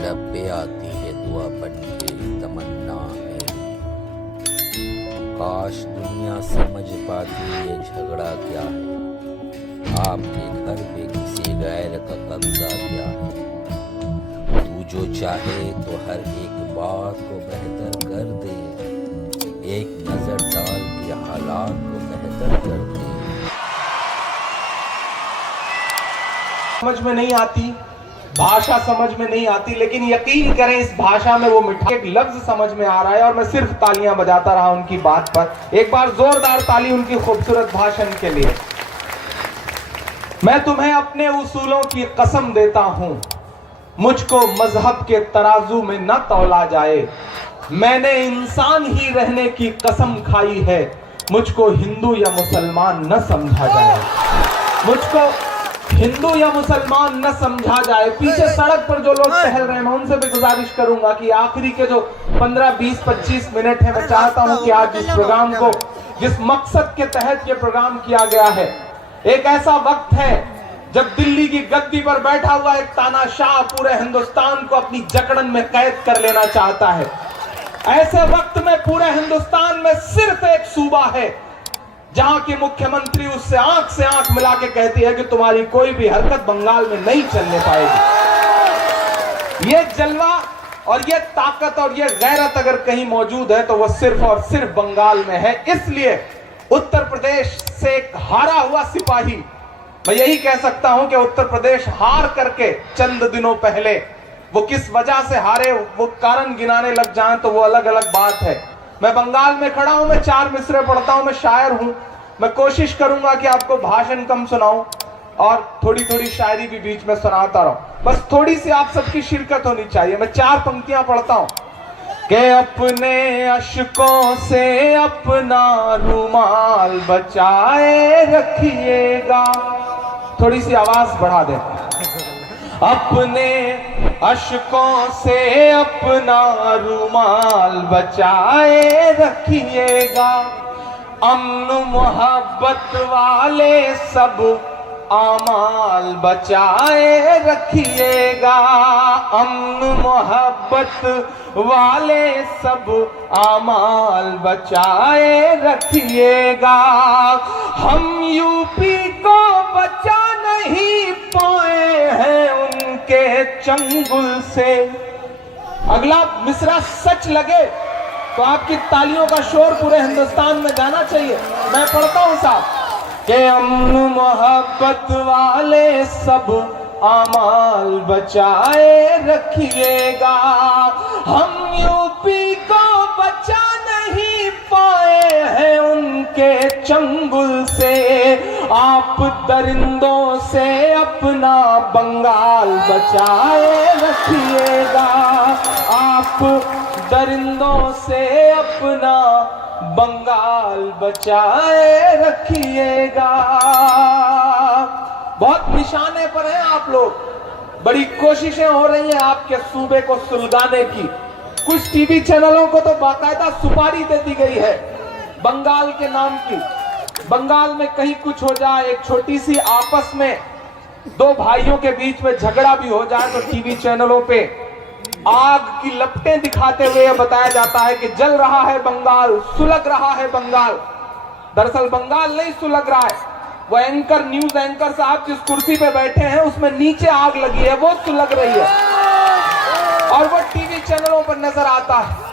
लब पे आती है दुआ बन के तमन्ना मेरी। काश दुनिया समझ पाती ये झगड़ा क्या है, आपके घर पे किसी गैर का कब्जा क्या है। तू जो चाहे तो हर एक बात को बेहतर कर दे, एक नजर डाल के हालात को बेहतर कर दे। समझ में नहीं आती, भाषा समझ में नहीं आती, लेकिन यकीन करें इस भाषा में वो मिठा एक लफ्ज समझ में आ रहा है और मैं सिर्फ तालियां बजाता रहा उनकी बात पर। एक बार जोरदार ताली उनकी खूबसूरत भाषण के लिए। मैं तुम्हें अपने उसूलों की कसम देता हूं, मुझको मजहब के तराजू में न तौला जाए। मैंने इंसान ही रहने की कसम खाई है, मुझको हिंदू या मुसलमान न समझा जाए। मुझको हिंदू या मुसलमान न समझा जाए। पीछे सड़क पर जो लोग टहल रहे हैं, मैं उनसे भी गुजारिश करूंगा कि आखिरी के जो 15, 20, 25 मिनट है, मैं चाहता हूं कि आज इस प्रोग्राम को, जिस मकसद के तहत ये प्रोग्राम किया गया है, एक ऐसा वक्त है जब दिल्ली की गद्दी पर बैठा हुआ एक तानाशाह पूरे हिंदुस्तान को अपनी जकड़न में कैद कर लेना चाहता है। ऐसे वक्त में पूरे हिंदुस्तान में सिर्फ एक सूबा है जहां की मुख्यमंत्री उससे आंख मिला के कहती है कि तुम्हारी कोई भी हरकत बंगाल में नहीं चलने पाएगी। ये जलवा और ये ताकत और ये गैरत अगर कहीं मौजूद है तो वह सिर्फ और सिर्फ बंगाल में है। इसलिए उत्तर प्रदेश से एक हारा हुआ सिपाही, मैं यही कह सकता हूं कि उत्तर प्रदेश हार करके चंद दिनों पहले, वो किस वजह से हारे वो कारण गिनाने लग जाएं तो वो अलग अलग बात है। मैं बंगाल में खड़ा हूं, मैं 4 मिसरे पढ़ता हूं, मैं शायर हूं। मैं कोशिश करूंगा कि आपको भाषण कम सुनाऊं और थोड़ी थोड़ी शायरी भी बीच में सुनाता रहूं। बस थोड़ी सी आप सबकी शिरकत होनी चाहिए। मैं 4 पंक्तियां पढ़ता हूं कि अपने अश्कों से अपना रुमाल बचाए रखिएगा। थोड़ी सी आवाज बढ़ा दें। अपने अश्कों से अपना रुमाल बचाए रखिएगा। अमन मोहब्बत वाले सब आमाल बचाए रखिएगा। अमन मोहब्बत वाले सब आमाल बचाए रखिएगा। हम यूपी को बचा नहीं पाए हैं उनके चंगुल से। अगला मिसरा सच लगे तो आपकी तालियों का शोर पूरे हिंदुस्तान में जाना चाहिए। मैं पढ़ता हूं साहब कि अमन मोहब्बत वाले सब आमाल बचाए रखिएगा। हम यूपी को बचा नहीं पाए हैं उनके चंगुल से। आप दरिंदों से अपना बंगाल बचाए रखिएगा। आप दरिंदों से अपना बंगाल बचाए रखिएगा। बहुत निशाने पर हैं आप लोग, बड़ी कोशिशें हो रही हैं आपके सूबे को सुलगाने की। कुछ टीवी चैनलों को तो बाकायदा सुपारी दे दी गई है बंगाल के नाम की। बंगाल में कहीं कुछ हो जाए, एक छोटी सी आपस में 2 भाइयों के बीच में झगड़ा भी हो जाए तो टीवी चैनलों पे आग की लपटें दिखाते हुए यह बताया जाता है कि जल रहा है बंगाल, सुलग रहा है बंगाल। दरअसल बंगाल नहीं सुलग रहा है, वो एंकर, न्यूज एंकर साहब जिस कुर्सी पे बैठे हैं उसमें नीचे आग लगी है, वो सुलग रही है और वो टीवी चैनलों पर नजर आता है।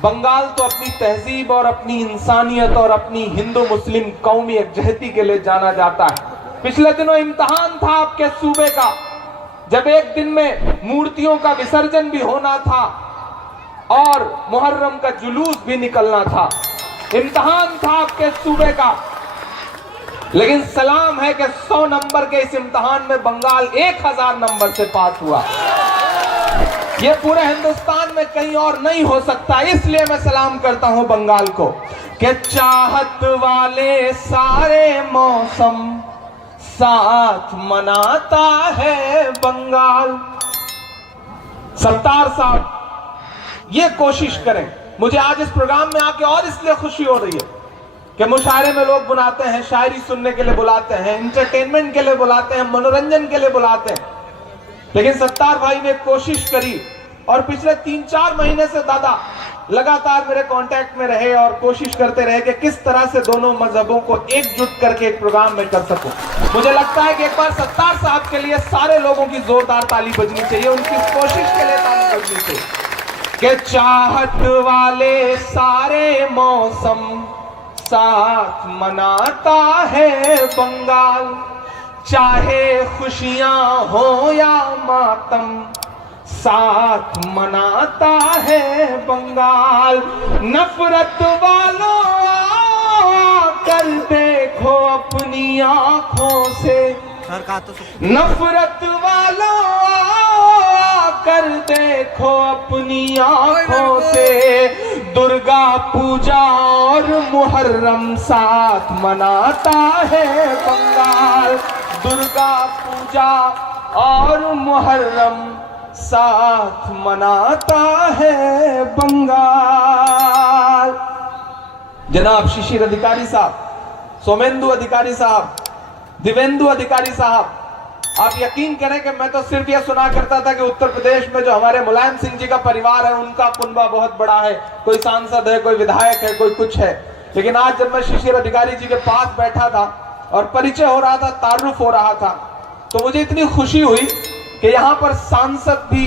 बंगाल तो अपनी तहजीब और अपनी इंसानियत और अपनी हिंदू मुस्लिम कौमी यकजहती के लिए जाना जाता है। पिछले दिनों इम्तिहान था आपके सूबे का, जब एक दिन में मूर्तियों का विसर्जन भी होना था और मुहर्रम का जुलूस भी निकलना था। इम्तिहान था आपके सूबे का, लेकिन सलाम है कि 100 नंबर के इस इम्तिहान में बंगाल 1000 नंबर से पास हुआ। ये पूरे हिंदुस्तान में कहीं और नहीं हो सकता। इसलिए मैं सलाम करता हूं बंगाल को कि चाहत वाले सारे मौसम साथ मनाता है बंगाल। सत्तार साहब ये कोशिश करें। मुझे आज इस प्रोग्राम में आके और इसलिए खुशी हो रही है कि मुशायरे में लोग बुलाते हैं, शायरी सुनने के लिए बुलाते हैं, एंटरटेनमेंट के लिए बुलाते हैं, मनोरंजन के लिए बुलाते हैं, लेकिन सत्तार भाई ने कोशिश करी और पिछले 3-4 महीने से दादा लगातार मेरे कांटेक्ट में रहे और कोशिश करते रहे कि किस तरह से दोनों मजहबों को एकजुट करके एक प्रोग्राम में कर सकूं। मुझे लगता है कि एक बार सत्तार साहब के लिए सारे लोगों की जोरदार ताली बजनी चाहिए, उनकी इस कोशिश के लिए ताली बजनी चाहिए कि चाहत वाले सारे मौसम साथ मनाता है बंगाल, चाहे खुशियां हो या मातम साथ मनाता है बंगाल। नफरत वालों कर देखो अपनी आंखों से, नफरत वालों कर देखो अपनी आंखों से, दुर्गा पूजा और मुहर्रम साथ मनाता है बंगाल, दुर्गा पूजा और मुहर्रम साथ मनाता है बंगाल। जनाब शिशिर अधिकारी साहब, सोमेंदु अधिकारी साहब, दिवेंदु अधिकारी साहब, आप यकीन करें कि मैं तो सिर्फ यह सुना करता था कि उत्तर प्रदेश में जो हमारे मुलायम सिंह जी का परिवार है उनका कुनबा बहुत बड़ा है, कोई सांसद है, कोई विधायक है, कोई कुछ है। लेकिन आज जब मैं शिशिर अधिकारी जी के पास बैठा था और परिचय हो रहा था, तारुफ हो रहा था, तो मुझे इतनी खुशी हुई कि यहाँ पर सांसद भी,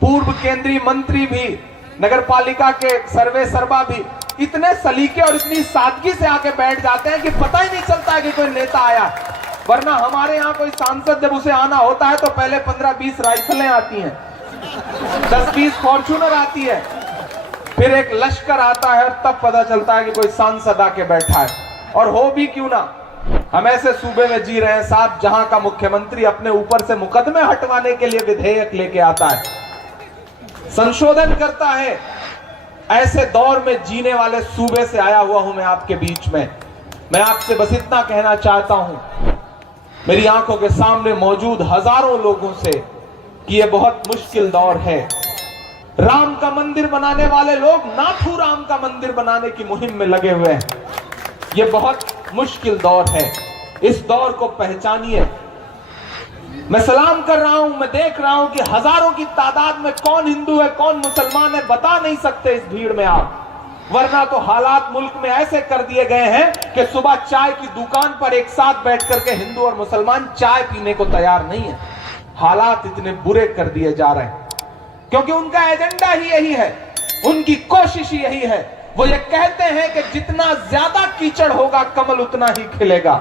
पूर्व केंद्रीय मंत्री भी, नगर पालिका के सर्वे सर्वा भी इतने सलीके और इतनी सादगी से आके बैठ जाते हैं कि पता ही नहीं चलता है कि कोई नेता आया। वरना हमारे यहाँ कोई सांसद जब उसे आना होता है तो पहले 15-20 राइफलें आती हैं, 10-20 फॉर्च्यूनर आती है, फिर एक लश्कर आता है और तब पता चलता है कि कोई सांसद आके बैठा है। और हो भी क्यों ना, हम ऐसे सूबे में जी रहे हैं साहब जहां का मुख्यमंत्री अपने ऊपर से मुकदमे हटवाने के लिए विधेयक लेके आता है, संशोधन करता है। ऐसे दौर में जीने वाले सूबे से आया हुआ हूं मैं आपके बीच में। मैं आपसे बस इतना कहना चाहता हूं, मेरी आंखों के सामने मौजूद हजारों लोगों से, कि यह बहुत मुश्किल दौर है। राम का मंदिर बनाने वाले लोग नाथू राम का मंदिर बनाने की मुहिम में लगे हुए हैं। यह बहुत मुश्किल दौर है, इस दौर को पहचानिए। मैं सलाम कर रहा हूं, मैं देख रहा हूं कि हजारों की तादाद में कौन हिंदू है कौन मुसलमान है बता नहीं सकते इस भीड़ में आप। वरना तो हालात मुल्क में ऐसे कर दिए गए हैं कि सुबह चाय की दुकान पर एक साथ बैठ करके हिंदू और मुसलमान चाय पीने को तैयार नहीं है। हालात इतने बुरे कर दिए जा रहे हैं क्योंकि उनका एजेंडा ही यही है, उनकी कोशिश ही यही है। वो ये कहते हैं कि जितना ज्यादा कीचड़ होगा कमल उतना ही खिलेगा,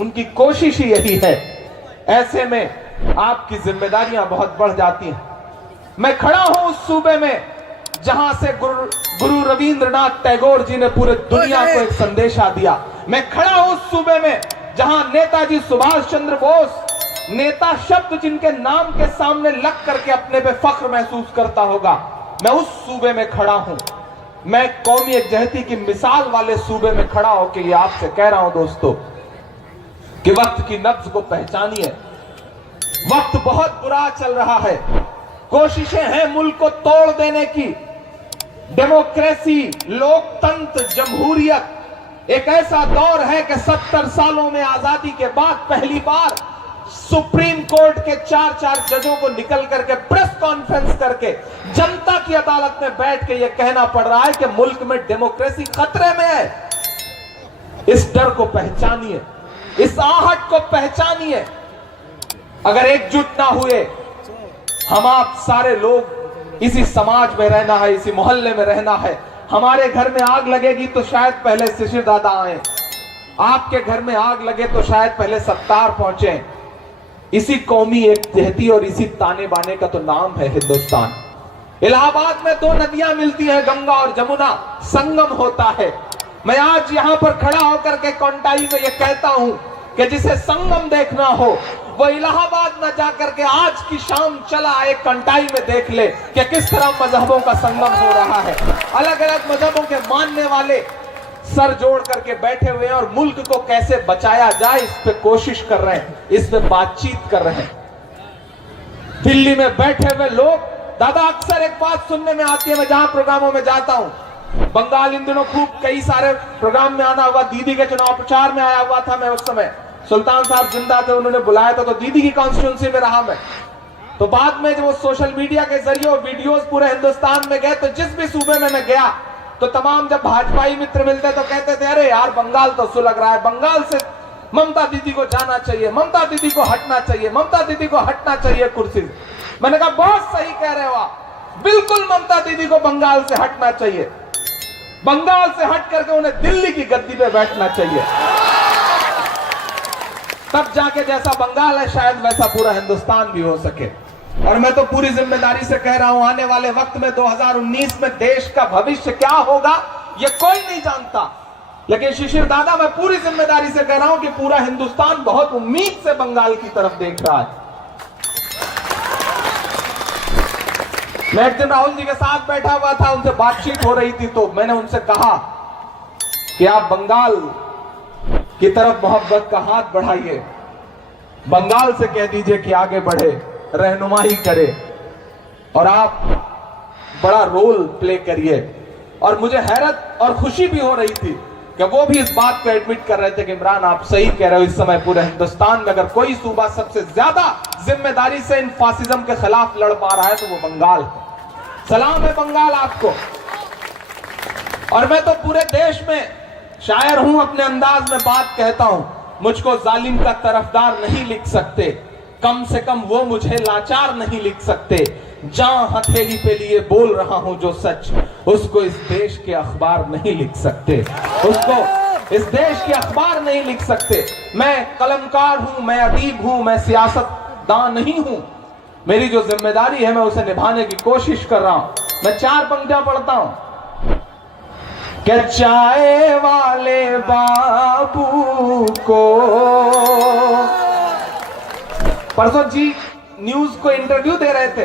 उनकी कोशिश ही यही है। ऐसे में आपकी जिम्मेदारियां बहुत बढ़ जाती हैं। मैं खड़ा हूं उस सूबे में जहां से गुरु रविंद्रनाथ टैगोर जी ने पूरे दुनिया को एक संदेशा दिया। मैं खड़ा हूं उस सूबे में जहां नेताजी सुभाष चंद्र बोस, नेता शब्द जिनके नाम के सामने लग करके अपने पे फख्र महसूस करता होगा, मैं उस सूबे में खड़ा हूं। मैं कौमी यकजहती की मिसाल वाले सूबे में खड़ा होकर ये आपसे कह रहा हूं दोस्तों कि वक्त की नब्ज को पहचानिए। वक्त बहुत बुरा चल रहा है, कोशिशें हैं मुल्क को तोड़ देने की। डेमोक्रेसी, लोकतंत्र, जमहूरियत एक ऐसा दौर है कि 70 सालों में आजादी के बाद पहली बार सुप्रीम कोर्ट के 4 जजों को निकल करके प्रेस कॉन्फ्रेंस करके जनता की अदालत में बैठ के यह कहना पड़ रहा है कि मुल्क में डेमोक्रेसी खतरे में है। इस डर को पहचानिए, इस आहट को पहचानिए। अगर एकजुट ना हुए, हम आप सारे लोग इसी समाज में रहना है, इसी मोहल्ले में रहना है। हमारे घर में आग लगेगी तो शायद पहले शिशिर दादा आए, आपके घर में आग लगे तो शायद पहले सत्तार पहुंचे। इसी कौमी एकजहती और इसी ताने बाने का तो नाम है हिंदुस्तान। इलाहाबाद में 2 नदियां मिलती हैं, गंगा और जमुना, संगम होता है। मैं आज यहां पर खड़ा होकर के कोंटाई में यह कहता हूं कि जिसे संगम देखना हो वो इलाहाबाद न जाकर के आज की शाम चला एक कंटाई में देख ले कि किस तरह मजहबों का संगम हो रहा है। अलग अलग मजहबों के मानने वाले सर जोड़ करके बैठे हुए हैं और मुल्क को कैसे बचाया जाए इस पे कोशिश कर रहे हैं, इस पे बातचीत कर रहे हैं। दिल्ली में बैठे हुए लोग, दादा अक्सर एक बात सुनने में आती है, मैं जहां प्रोग्रामों में जाता हूं, बंगाल इन दिनों खूब कई सारे प्रोग्राम में आना हुआ, दीदी के चुनाव प्रचार में आया हुआ था मैं उस समय, सुल्तान साहब जिंदा थे, उन्होंने बुलाया था तो दीदी की कॉन्स्टिट्यूंसी में रहा मैं। तो बाद में जब वो सोशल मीडिया के जरिए वीडियोस पूरे हिंदुस्तान में गए, तो जिस भी सूबे में मैं गया तो तमाम जब भाजपाई मित्र मिलते तो कहते थे, अरे यार बंगाल तो सुलग रहा है, बंगाल से ममता दीदी को जाना चाहिए, ममता दीदी को हटना चाहिए, ममता दीदी को हटना चाहिए कुर्सी से। मैंने कहा बहुत सही कह रहे हो आप, बिल्कुल ममता दीदी को बंगाल से हटना चाहिए, बंगाल से हट करके उन्हें दिल्ली की गद्दी पे बैठना चाहिए, तब जाके जैसा बंगाल है शायद वैसा पूरा हिंदुस्तान भी हो सके। और मैं तो पूरी जिम्मेदारी से कह रहा हूं, आने वाले वक्त में 2019 में देश का भविष्य क्या होगा ये कोई नहीं जानता, लेकिन शिशिर दादा मैं पूरी जिम्मेदारी से कह रहा हूं कि पूरा हिंदुस्तान बहुत उम्मीद से बंगाल की तरफ देख रहा है। मैं एक दिन राहुल जी के साथ बैठा हुआ था, उनसे बातचीत हो रही थी, तो मैंने उनसे कहा कि आप बंगाल की तरफ मोहब्बत का हाथ बढ़ाइए, बंगाल से कह दीजिए कि आगे बढ़े, रहनुमाई करे और आप बड़ा रोल प्ले करिए। और मुझे हैरत और खुशी भी हो रही थी कि वो भी इस बात को एडमिट कर रहे थे कि इमरान आप सही कह रहे हो, इस समय पूरे हिंदुस्तान में अगर कोई सूबा सबसे ज्यादा जिम्मेदारी से इन फासिज्म के खिलाफ लड़ पा रहा है तो वो बंगाल है। सलाम है बंगाल आपको। और मैं तो पूरे देश में शायर हूं, अपने अंदाज में बात कहता हूं, मुझको जालिम का तरफदार नहीं लिख सकते, कम से कम वो मुझे लाचार नहीं लिख सकते, जहां हथेली पे लिए बोल रहा हूं जो सच, उसको इस देश के अखबार नहीं लिख सकते, उसको इस देश के अखबार नहीं लिख सकते। मैं कलमकार हूं, मैं अदीब हूं, मैं सियासतदान नहीं हूं, मेरी जो जिम्मेदारी है मैं उसे निभाने की कोशिश कर रहा हूं। मैं 4 पंक्तियां पढ़ता हूं कि चाय वाले बाबू को, परसों जी न्यूज को इंटरव्यू दे रहे थे,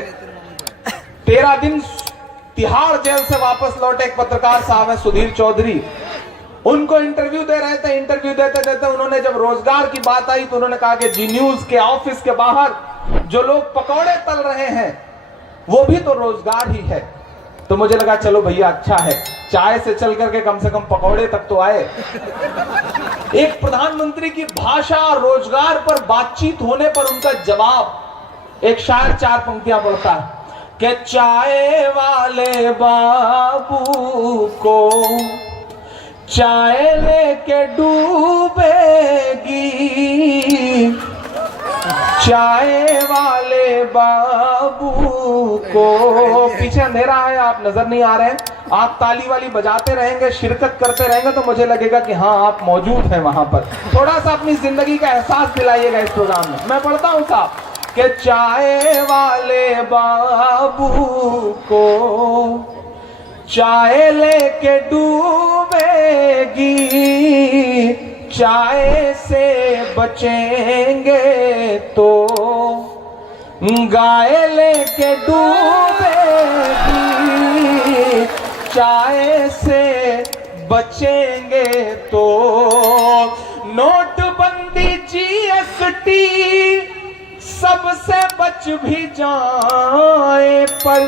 13 दिन तिहाड़ जेल से वापस लौटे एक पत्रकार साहब है सुधीर चौधरी, उनको इंटरव्यू दे रहे थे। इंटरव्यू देते देते उन्होंने जब रोजगार की बात आई तो उन्होंने कहा कि जी न्यूज के ऑफिस के बाहर जो लोग पकौड़े तल रहे हैं वो भी तो रोजगार ही है। तो मुझे लगा चलो भैया अच्छा है, चाय से चल करके कम से कम पकौड़े तक तो आए। एक प्रधानमंत्री की भाषा और रोजगार पर बातचीत होने पर उनका जवाब, एक शायर 4 पंक्तियां पढ़ता है कि चाय वाले बाबू को चाय लेके डूबेगी, चाय वाले बाबू को, पीछे अंधेरा है आप नजर नहीं आ रहे हैं, आप ताली वाली बजाते रहेंगे, शिरकत करते रहेंगे तो मुझे लगेगा कि हाँ आप मौजूद हैं वहां पर। थोड़ा सा अपनी जिंदगी का एहसास दिलाइएगा इस प्रोग्राम में। मैं पढ़ता हूं साहब कि चाय वाले बाबू को चाय लेके डूबेगी, चाय से बचेंगे तो गाय लेके डूबेगी, चाय से बचेंगे तो। नोटबंदी जीएसटी सबसे बच भी जाए पर,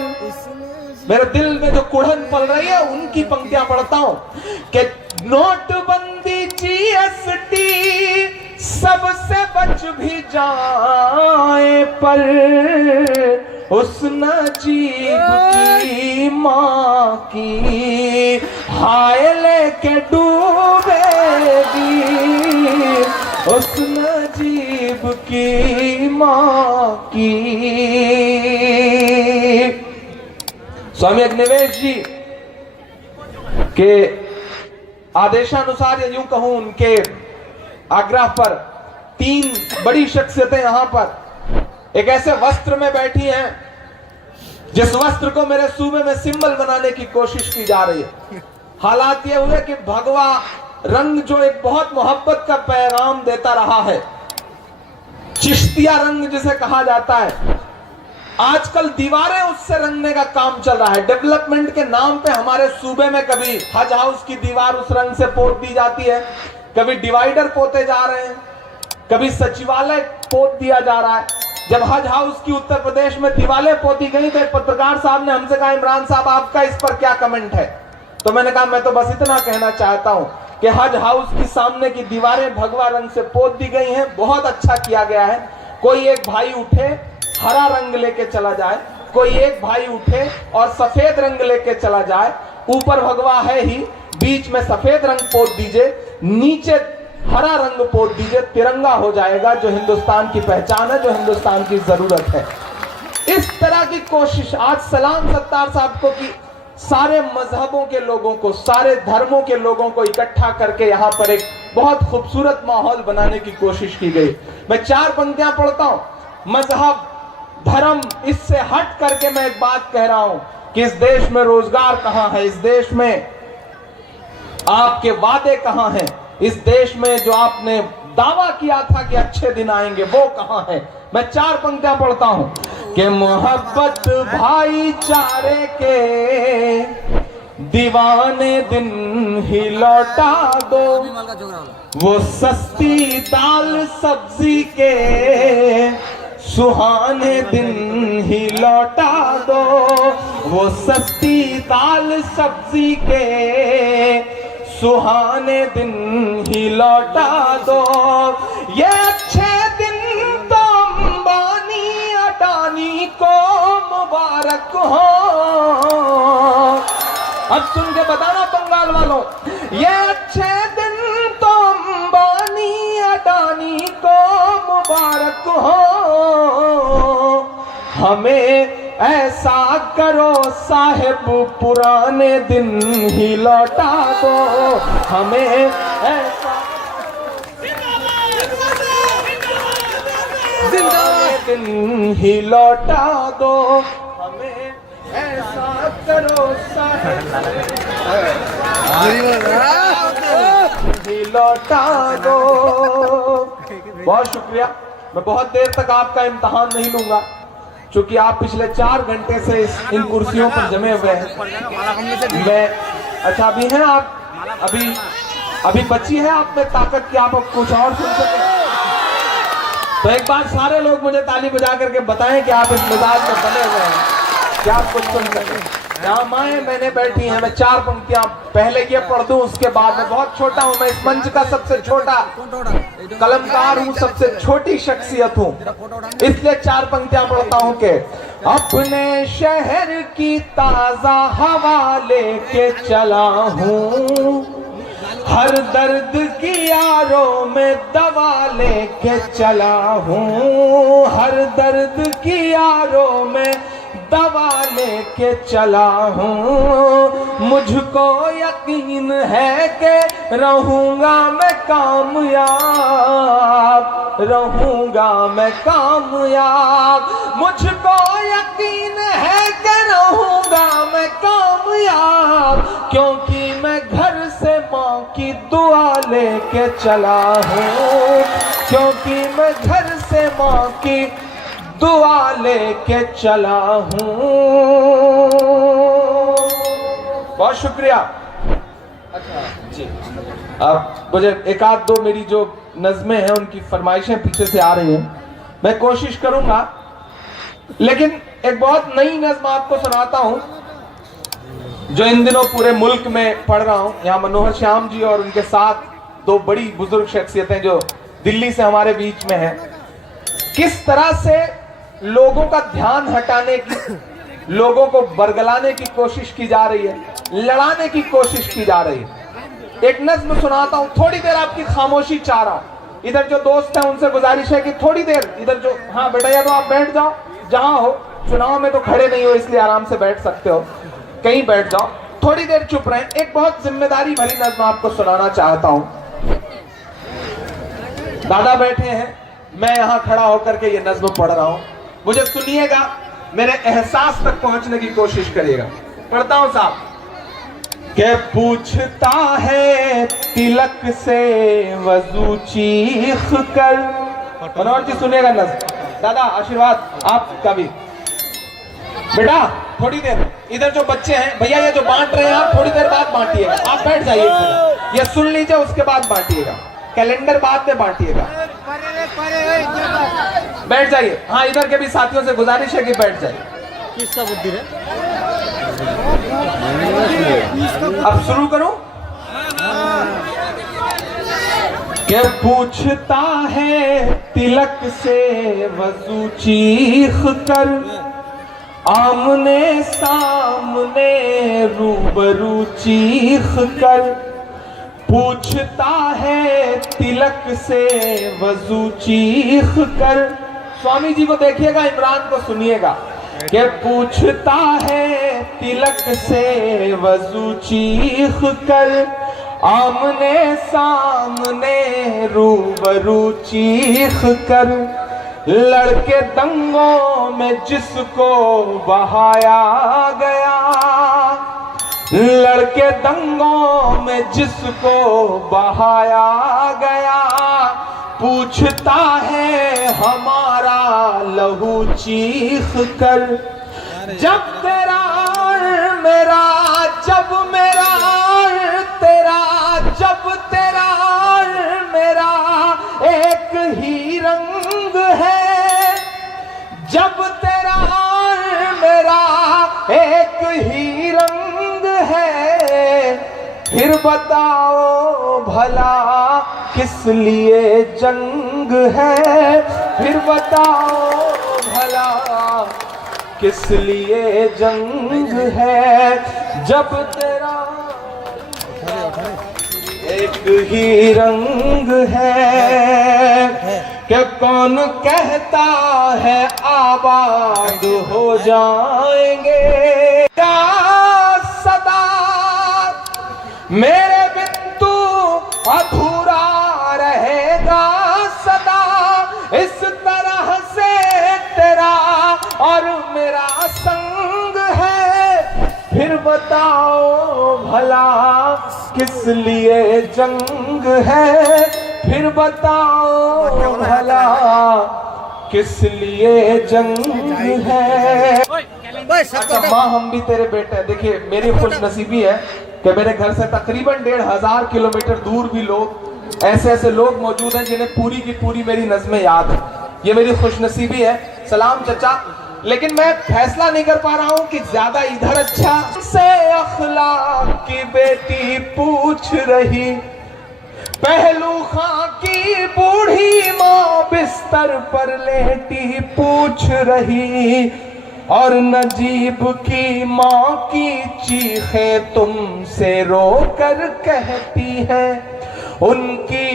मेरे दिल में जो कुढ़न पल रही है उनकी पंक्तियां पढ़ता हूं कि नोटबंदी जीएसटी सबसे बच भी जाए पर, उस नजीब की मां की हाय लेके डूबेगी, उस नजीब की मां की। स्वामी अग्निवेश जी के आदेशानुसार या यूं कहूं उनके आग्रह पर 3 बड़ी शख्सियतें यहां पर एक ऐसे वस्त्र में बैठी हैं जिस वस्त्र को मेरे सूबे में सिंबल बनाने की कोशिश की जा रही है। हालात ये हुए कि भगवा रंग जो एक बहुत मोहब्बत का पैगाम देता रहा है, चिश्तिया रंग जिसे कहा जाता है, आजकल दीवारें उससे रंगने का काम चल रहा है। डेवलपमेंट के नाम पे हमारे सूबे में कभी हज हाउस की दीवार उस रंग से पोत दी जाती है, कभी डिवाइडर पोते जा रहे हैं, कभी सचिवालय पोत दिया जा रहा है। जब हज हाउस की उत्तर प्रदेश में दीवारें पोती गई तो एक पत्रकार साहब ने हमसे कहा इमरान साहब आपका इस पर क्या कमेंट है। तो मैंने कहा मैं तो बस इतना कहना चाहता हूं कि हज हाउस की सामने की दीवारें भगवा रंग से पोत दी गई हैं, बहुत अच्छा किया गया है। कोई एक भाई उठे हरा रंग लेके चला जाए, कोई एक भाई उठे और सफेद रंग लेके चला जाए, ऊपर भगवा है ही, बीच में सफेद रंग पोत दीजिए, नीचे हरा रंग पोत दीजिए, तिरंगा हो जाएगा, जो हिंदुस्तान की पहचान है, जो हिंदुस्तान की जरूरत है। इस तरह की कोशिश आज सलाम सत्तार साहब को कि सारे मजहबों के लोगों को, सारे धर्मों के लोगों को इकट्ठा करके यहां पर एक बहुत खूबसूरत माहौल बनाने की कोशिश की गई। मैं 4 पंक्तियां पढ़ता हूं। मजहब, धर्म, इससे हट करके मैं एक बात कह रहा हूं कि इस देश में रोजगार कहां है, इस देश में आपके वादे कहां हैं, इस देश में जो आपने दावा किया था कि अच्छे दिन आएंगे वो कहां है। मैं 4 पंक्तियां पढ़ता हूं कि मोहब्बत भाईचारे के दीवाने दिन ही लौटा दो, वो सस्ती दाल सब्जी के सुहाने दिन ही लौटा दो, वो सस्ती दाल सब्जी के सुहाने दिन ही लौटा दो। ये अच्छे दिन तो अंबानी अडानी को मुबारक हो। अब सुन के बताना बंगाल वालों, ये अच्छे दिन तो अंबानी अडानी को मुबारक हो। हमें ऐसा करो साहिब पुराने दिन ही लौटा दो, हमें ऐसा दिन ही लौटा दो, हमें ऐसा करो साहिब ही लौटा दो। बहुत शुक्रिया। मैं बहुत देर तक आपका इम्तहान नहीं लूंगा क्योंकि आप पिछले 4 घंटे से इन कुर्सियों पर जमे हुए हैं। मैं अच्छा अभी हैं आप, अभी बची है आप में ताकत कि आप कुछ और सुन सके। तो एक बार सारे लोग मुझे ताली बजा करके बताएं कि आप इस मिजाज में बने हुए हैं, क्या आप कुछ सुन सके। यहाँ माएँ मैंने बैठी हैं, मैं 4 पंक्तियां पहले ये पढ़ दूं, उसके बाद मैं बहुत छोटा हूं, मैं इस मंच का सबसे छोटा कलमकार हूं, सबसे छोटी शख्सियत हूं, इसलिए 4 पंक्तियां पढ़ता हूं कि अपने शहर की ताजा हवा लेके चला हूं, हर दर्द की यारों में दवा लेके चला हूं, हर दर्द की यारों में दवा लेके चला हूँ। मुझको यकीन है कि रहूंगा मैं कामयाब, रहूंगा मैं कामयाब। मुझको यकीन है कि रहूंगा मैं कामयाब, क्योंकि मैं घर से माँ की दुआ लेके चला हूँ, क्योंकि मैं घर से माँ की दुआ लेके चला हूं। बहुत शुक्रिया। अच्छा जी, अब मुझे 1-2 मेरी जो नज़में हैं उनकी फरमाइशें पीछे से आ रही हैं, मैं कोशिश करूंगा, लेकिन एक बहुत नई नज़्म आपको सुनाता हूं जो इन दिनों पूरे मुल्क में पढ़ रहा हूं। यहाँ मनोहर श्याम जी और उनके साथ 2 बड़ी बुजुर्ग शख्सियतें जो दिल्ली से हमारे बीच में हैं, किस तरह से लोगों का ध्यान हटाने की, लोगों को बरगलाने की कोशिश की जा रही है, लड़ाने की कोशिश की जा रही है। एक नज्म सुनाता हूं, थोड़ी देर आपकी खामोशी चाह रहा हूं। इधर जो दोस्त हैं उनसे गुजारिश है कि थोड़ी देर इधर जो, हाँ बेटा या तो आप बैठ जाओ जहां हो, चुनाव में तो खड़े नहीं हो इसलिए आराम से बैठ सकते हो, कहीं बैठ जाओ, थोड़ी देर चुप रहें। एक बहुत जिम्मेदारी भरी नज्म आपको सुनाना चाहता हूं। दादा बैठे हैं, मैं यहां खड़ा होकर के ये नज्म पढ़ रहा हूं, मुझे सुनिएगा, मेरे एहसास तक पहुंचने की कोशिश करिएगा। पढ़ता हूं साहब के पूछता है तिलक से वजू चीख कर। मनोहर जी सुनिएगा नज्म, दादा आशीर्वाद आपका भी। बेटा थोड़ी देर इधर जो बच्चे हैं भैया, ये जो बांट रहे हैं आप थोड़ी देर बाद बांटिएगा, आप बैठ जाइए, ये सुन लीजिए उसके बाद बांटिएगा, कैलेंडर बाद में बांटिएगा, बैठ जाइए। हाँ इधर के भी साथियों से गुजारिश है कि बैठ जाइए। किसका बुद्धि है? अब शुरू करूं के पूछता है तिलक से वजू चीख कर, आमने सामने रूबरू चीख कर, पूछता है तिलक से वजू चीख कर। स्वामी जी को देखिएगा, इमरान को सुनिएगा कि पूछता है तिलक से वजू चीख कर, आमने सामने रूबरू चीख कर, लड़के दंगों में जिसको बहाया गया, लड़के दंगों में जिसको बहाया गया, पूछता है हमारा लहू चीख कर। जब तेरा मेरा, जब मेरा तेरा, जब तेरा मेरा एक ही रंग है, जब तेरा मेरा एक ही रंग है, फिर बताओ भला किस लिए जंग है, फिर बताओ भला किस लिए जंग है। जब तेरा एक ही रंग है, कि कौन कहता है आबाद हो जाएंगे, क्या सदा मेरे बिंदु अधूरा रहेगा सदा, इस तरह से तेरा और मेरा संग है, फिर बताओ भला किस लिए जंग है, फिर बताओ भला किस लिए जंग है। अच्छा माँ, हम भी तेरे बेटे हैं। देखिए मेरी खुशनसीबी है कि मेरे घर से तकरीबन 1500 किलोमीटर दूर भी लोग, ऐसे ऐसे लोग मौजूद हैं जिन्हें पूरी की पूरी मेरी नज़्में याद है। ये मेरी खुशनसीबी है। सलाम चचा। लेकिन मैं फैसला नहीं कर पा रहा हूं कि ज्यादा इधर अच्छा से अखलाक की बेटी पूछ रही, पहलू खां की बूढ़ी माँ बिस्तर पर लेटी पूछ रही, और नजीब की माँ की चीखें तुमसे रोकर कहती है, उनकी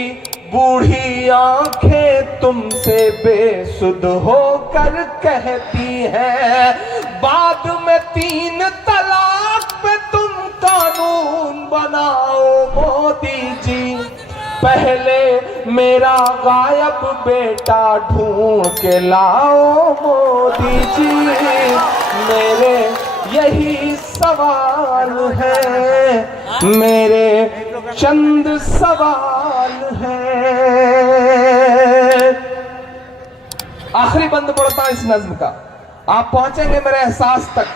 बूढ़ी आंखें तुमसे बेसुध होकर कहती हैं, बाद में 3 तलाक पे तुम कानून बनाओ मोदी जी, पहले मेरा गायब बेटा ढूंढ के लाओ मोदी जी। मेरे यही सवाल है, मेरे चंद सवाल हैं। आखिरी बंद पड़ता इस नज्म का, आप पहुंचेंगे मेरे एहसास तक,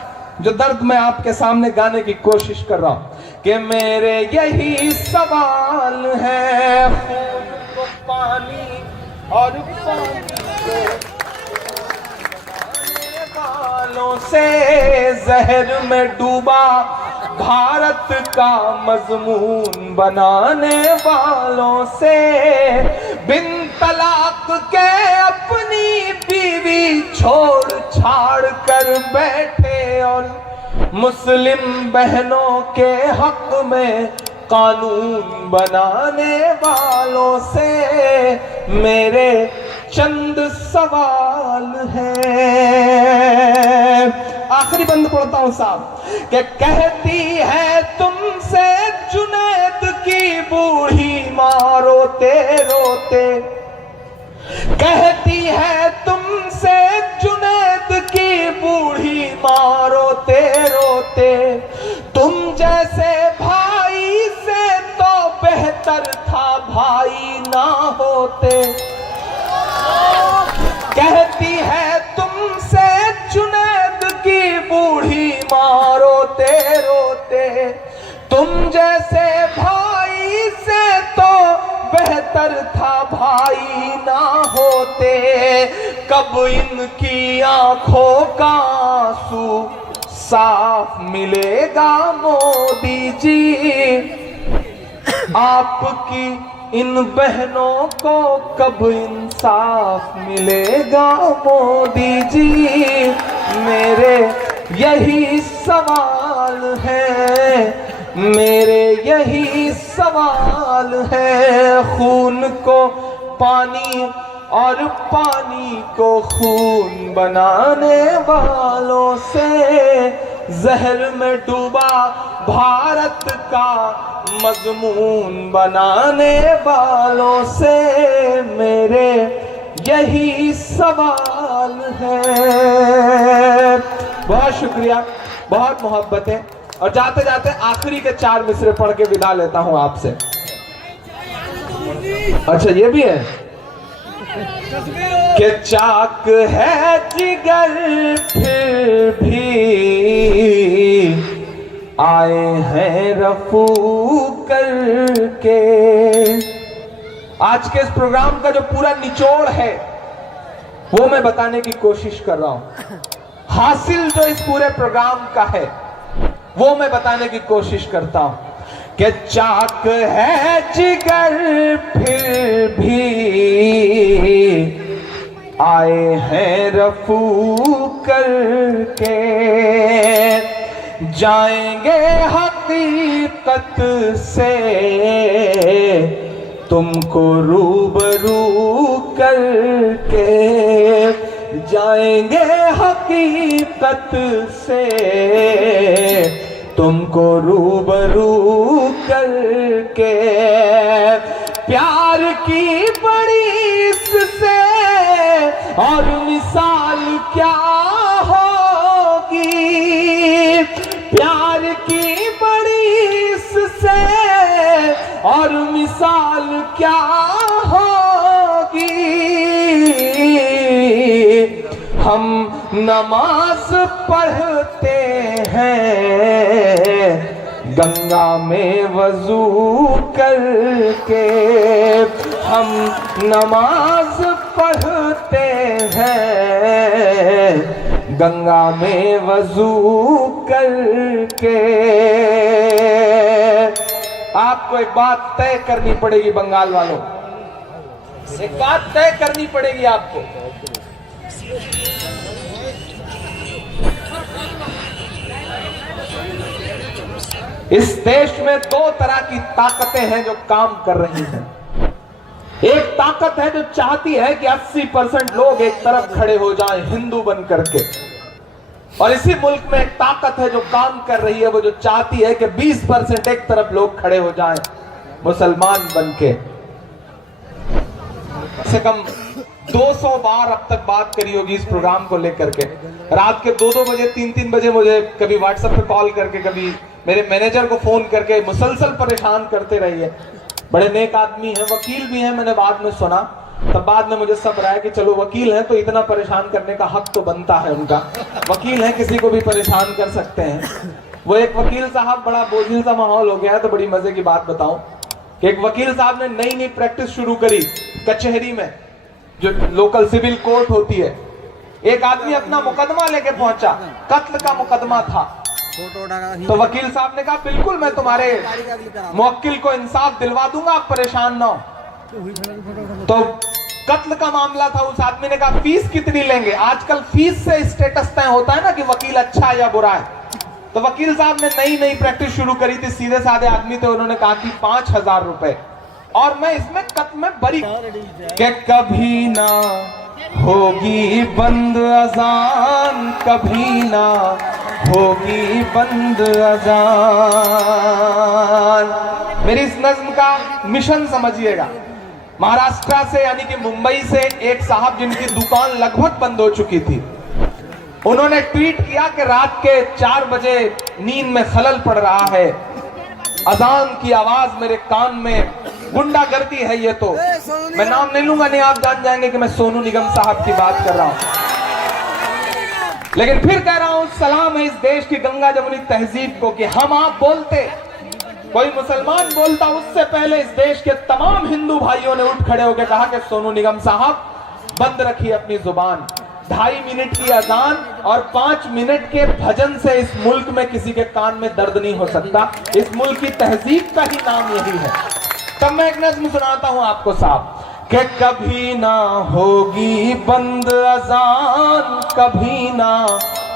जो दर्द मैं आपके सामने गाने की कोशिश कर रहा हूं कि मेरे यही सवाल है, खून को पानी और पानी वालों से जहर में डूबा भारत का मजमून बनाने वालों से, बिन तलाक के अपनी बीवी छोड़ छाड़ कर बैठे, और मुस्लिम बहनों के हक में कानून बनाने वालों से मेरे चंद सवाल हैं। आखिरी बंद पढ़ता हूं साहब कि कहती है तुमसे जुनैद की बूढ़ी माँ रोते रोते, कहती है तुमसे जुनैद की बूढ़ी माँ रोते रोते, तुम जैसे भाई से तो बेहतर था भाई ना होते। कहती है तुमसे जुनैद की बूढ़ी माँ रोते रोते, तुम जैसे भाई से तो बेहतर था भाई ना होते। कब इनकी आंखों का आंसू साफ मिलेगा मोदी जी, आपकी इन बहनों को कब इंसाफ मिलेगा मोदी जी, मेरे यही सवाल है, मेरे यही सवाल है। खून को पानी और पानी को खून बनाने वालों से, जहर में डूबा भारत का मजमून बनाने वालों से, मेरे यही सवाल है। बहुत शुक्रिया, बहुत मोहब्बत है। और जाते जाते आखिरी के 4 मिसरे पढ़ के विदा लेता हूं आपसे। अच्छा ये भी है कि चाक है जिगर फिर भी आए हैं रफू करके। आज के इस प्रोग्राम का जो पूरा निचोड़ है वो मैं बताने की कोशिश कर रहा हूं। हासिल जो इस पूरे प्रोग्राम का है वो मैं बताने की कोशिश करता हूं कि चाक है जिगर फिर भी आए हैं रफू करके, जाएंगे हकीकत से तुमको रूबरू करके, जाएंगे हकीकत से तुमको रूबरू करके। प्यार की बड़ी इससे और मिसाल क्या होगी, प्यार की बड़ी इससे और मिसाल क्या होगी। हम नमाज पढ़ते हैं गंगा में वजू करके, हम नमाज पढ़ते हैं गंगा में वजू करके। आपको एक बात तय करनी पड़ेगी बंगाल वालों, एक बात तय करनी पड़ेगी आपको। इस देश में 2 तरह की ताकतें हैं जो काम कर रही हैं। एक ताकत है जो चाहती है कि 80% लोग एक तरफ खड़े हो जाएं हिंदू बन करके, और इसी मुल्क में एक ताकत है जो काम कर रही है, वो जो चाहती है कि 20% एक तरफ लोग खड़े हो जाएं मुसलमान बन के। से कम 200 बार अब तक बात करी होगी इस प्रोग्राम को लेकर के। रात के 2-2 बजे 3-3 बजे मुझे कभी व्हाट्सएप पे कॉल करके, कभी मेरे मैनेजर को फोन करके मुसलसल परेशान करते रही है। बड़े नेक आदमी हैं, वकील भी हैं, मैंने बाद में सुना। तब बाद में मुझे सब्र आया कि चलो वकील हैं तो इतना परेशान करने का हक तो बनता है उनका, वकील हैं किसी को भी परेशान कर सकते हैं। वो एक वकील साहब, बड़ा बोझिल सा माहौल हो गया है, तो बड़ी मजे की बात बताऊं कि एक वकील साहब ने नई प्रैक्टिस शुरू करी कचहरी में, जो लोकल सिविल कोर्ट होती है। एक आदमी अपना मुकदमा लेके पहुंचा, कत्ल का मुकदमा था। तो वकील साहब ने कहा बिल्कुल मैं तुम्हारे मुवक्किल को इंसाफ दिलवा दूंगा, आप परेशान ना हो। तो कत्ल का मामला था, उस आदमी ने कहा फीस कितनी लेंगे। आजकल फीस से स्टेटस तय होता है ना कि वकील अच्छा है या बुरा है। तो वकील साहब ने नई प्रैक्टिस शुरू करी थी, सीधे साधे आदमी थे, उन्होंने कहा कि 5000 रुपए, और मैं इसमें कत्ल में बरी कि कभी ना होगी बंद अजान, कभी ना होगी बंद अजान। मेरी इस नज्म का मिशन समझिएगा। महाराष्ट्र से यानी कि मुंबई से एक साहब जिनकी दुकान लगभग बंद हो चुकी थी, उन्होंने ट्वीट किया कि रात के 4 बजे नींद में खलल पड़ रहा है, अजान की आवाज मेरे कान में, गुंडागर्दी है ये। तो मैं नाम नहीं लूंगा, नहीं आप जान जाएंगे कि मैं सोनू निगम साहब की बात कर रहा हूं। लेकिन फिर कह रहा हूं, सलाम है इस देश की गंगा जमुनी तहजीब को कि हम आप बोलते, कोई मुसलमान बोलता, उससे पहले इस देश के तमाम हिंदू भाइयों ने उठ खड़े होकर कहा कि सोनू निगम साहब बंद रखिए अपनी जुबान। 2.5 मिनट की अजान और 5 मिनट के भजन से इस मुल्क में किसी के कान में दर्द नहीं हो सकता। इस मुल्क की तहजीब का ही नाम यही है। तब मैं एक नज्म सुनाता हूं आपको साहब कि कभी ना होगी बंद अजान, कभी ना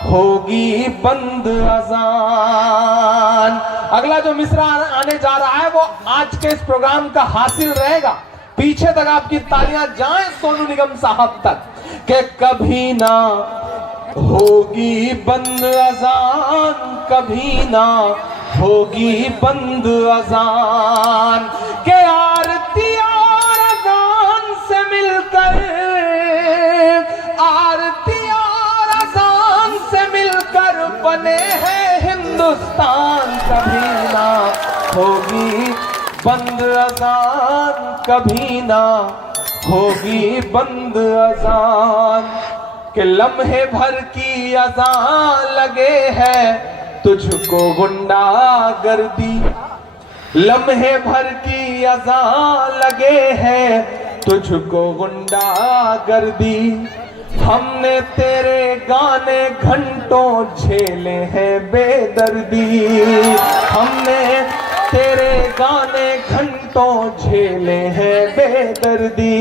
होगी बंद अजान। अगला जो मिसरा आने जा रहा है वो आज के इस प्रोग्राम का हासिल रहेगा। पीछे तक आपकी तालियां जाएं सोनू निगम साहब तक कि कभी ना होगी बंद अजान, कभी ना होगी बंद अजान, के आरती और अजान से मिलकर, आरती और अजान से मिलकर बने हैं हिंदुस्तान। कभी ना होगी बंद अजान, कभी ना होगी बंद अजान, कि लम्हे भर की अजान लगे है तुझको गुंडागर्दी, लम्हे भर की अजान लगे है तुझको गुंडागर्दी। हमने तेरे गाने घंटों झेले हैं बेदर्दी, हमने तेरे गाने घंटों झेले हैं बेदर्दी,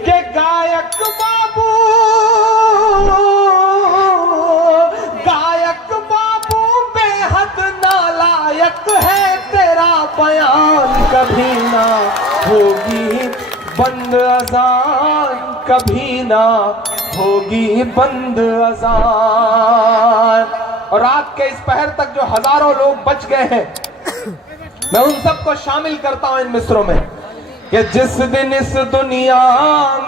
के गायक बाबू, गायक बाबू बेहद नालायक है तेरा बयान। कभी ना होगी बंद अजान, कभी ना होगी बंद अजान। और रात के इस पहर तक जो हजारों लोग बच गए हैं, मैं उन सबको शामिल करता हूं इन मिसरों में कि जिस दिन इस दुनिया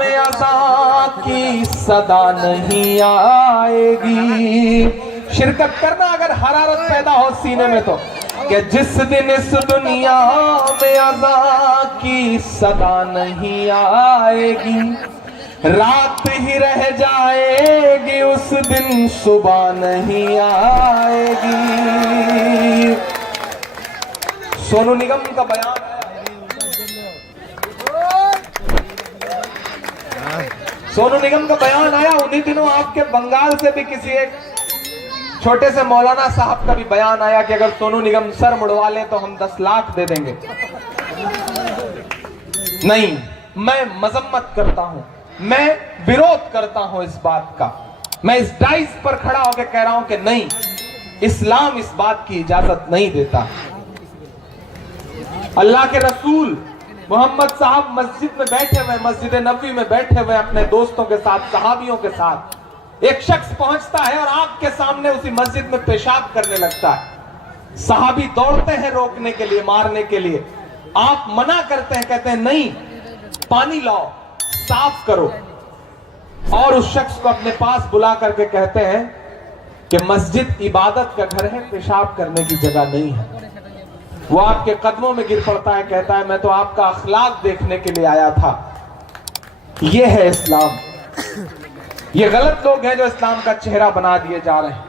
में अज़ान की सदा नहीं आएगी, शिरकत करना अगर हरारत पैदा हो सीने में तो, कि जिस दिन इस दुनिया में अज़ान की सदा नहीं आएगी, रात ही रह जाएगी उस दिन सुबह नहीं आएगी। सोनू निगम का बयान है, सोनू निगम का बयान आया उन्हीं दिनों आपके बंगाल से भी किसी एक छोटे से मौलाना साहब का भी बयान आया कि अगर सोनू निगम सर मुड़वा लें तो हम 10 लाख दे देंगे। नहीं, मैं मजम्मत करता हूं, मैं विरोध करता हूं इस बात का। मैं इस डाइस पर खड़ा होकर कह रहा हूं कि नहीं, इस्लाम इस बात की इजाजत नहीं देता। अल्लाह के रसूल मोहम्मद साहब मस्जिद में बैठे हुए, मस्जिद नबवी में बैठे हुए अपने दोस्तों के साथ, सहाबियों के साथ, एक शख्स पहुंचता है और आपके सामने उसी मस्जिद में पेशाब करने लगता है। सहाबी दौड़ते हैं रोकने के लिए, मारने के लिए। आप मना करते हैं, कहते हैं नहीं, पानी लाओ, साफ करो। और उस शख्स को अपने पास बुला करके कहते हैं कि मस्जिद इबादत का घर है, पेशाब करने की जगह नहीं है। वो आपके कदमों में गिर पड़ता है, कहता है मैं तो आपका अखलाक देखने के लिए आया था। ये है इस्लाम। ये गलत लोग हैं जो इस्लाम का चेहरा बना दिए जा रहे हैं।